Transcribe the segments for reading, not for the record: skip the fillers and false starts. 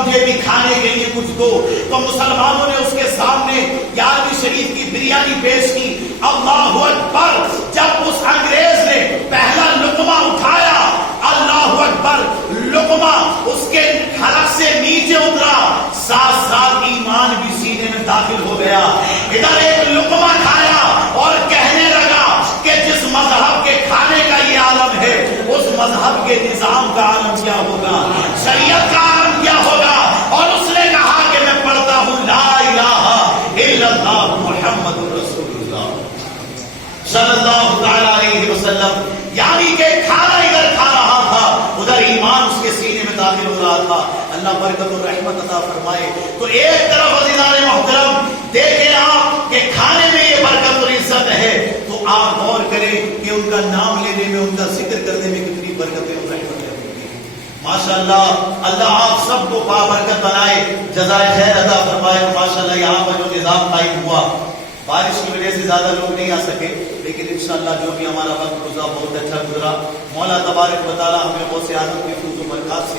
مجھے بھی کھانے کے لیے کچھ دو. تو مسلمانوں نے اس کے سامنے 11ویں شریف کی بریانی پیش کی. اللہ اکبر. جب اس انگریز نے پہلا لقمہ اٹھایا، اللہ اکبر، لقمہ اس کے حلق سے نیچے اترا، ساتھ ساتھ ایمان بھی سینے میں داخل ہو گیا. ادھر ایک لقمہ کھایا اور کہنے لگا کہ جس مذہب کے کھانے کا یہ عالم ہے، اس مذہب کے نظام کا عالم کیا ہوگا، شریعت کا عالم کیا ہوگا. اور اس نے کہا کہ میں پڑھتا ہوں لا الہ الا اللہ محمد رسول اللہ صلی اللہ تعالی علیہ وسلم. یعنی کہ کھانا ادھر کھا رہا تھا، ادھر ایمان اس کے سینے میں داخل ہو رہا تھا. اللہ برکت اور رحمت عطا فرمائے. تو ایک طرف عزیزان محترم دیکھیں آپ کہ کھانے میں یہ برکت اور عزت ہے، تو آپ غور کریں کہ ان کا نام لینے میں، ان کا ذکر کرنے میں کتنی برکتیں اور رحمتیں ہوتی ہیں. ماشاءاللہ اللہ آپ سب کو بابرکت بنائے، جزائے خیر عطا فرمائے. ماشاءاللہ یہاں پر جو نظام قائم ہوا، بارش کی وجہ سے زیادہ لوگ نہیں آ سکے، لیکن انشاءاللہ جو بھی ہمارا وقت گزرا بہت اچھا گزرا. مولا تبارک و تعالی ہمیں غوث اعظم کی فضل و برکات سے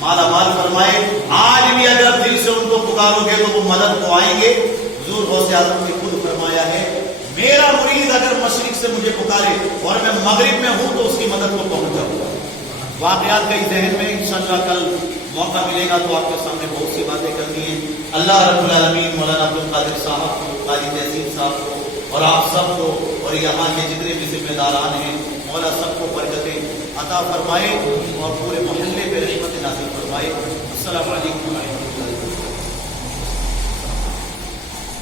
مالا مال فرمائے. آج بھی اگر دل سے ان کو پکارو گے تو وہ مدد کو آئیں گے. حضور غوث اعظم نے خود فرمایا ہے، میرا مرید اگر مشرق سے مجھے پکارے اور میں مغرب میں ہوں تو اس کی مدد کو پہنچ جاؤں گا. واقعات کئی ذہن میں، انشاءاللہ کل موقع ملے گا تو آپ کے سامنے بہت سی باتیں کرنی ہیں. اللہ رب العالمین مولانا عبد القادر صاحب کو، قاری تحسین صاحب کو اور آپ سب کو اور یہاں کے جتنے بھی ذمہ داران ہیں، مولا سب کو برکتیں عطا فرمائے اور پورے محلے پہ رحمت نازل فرمائے. السلام علیکم.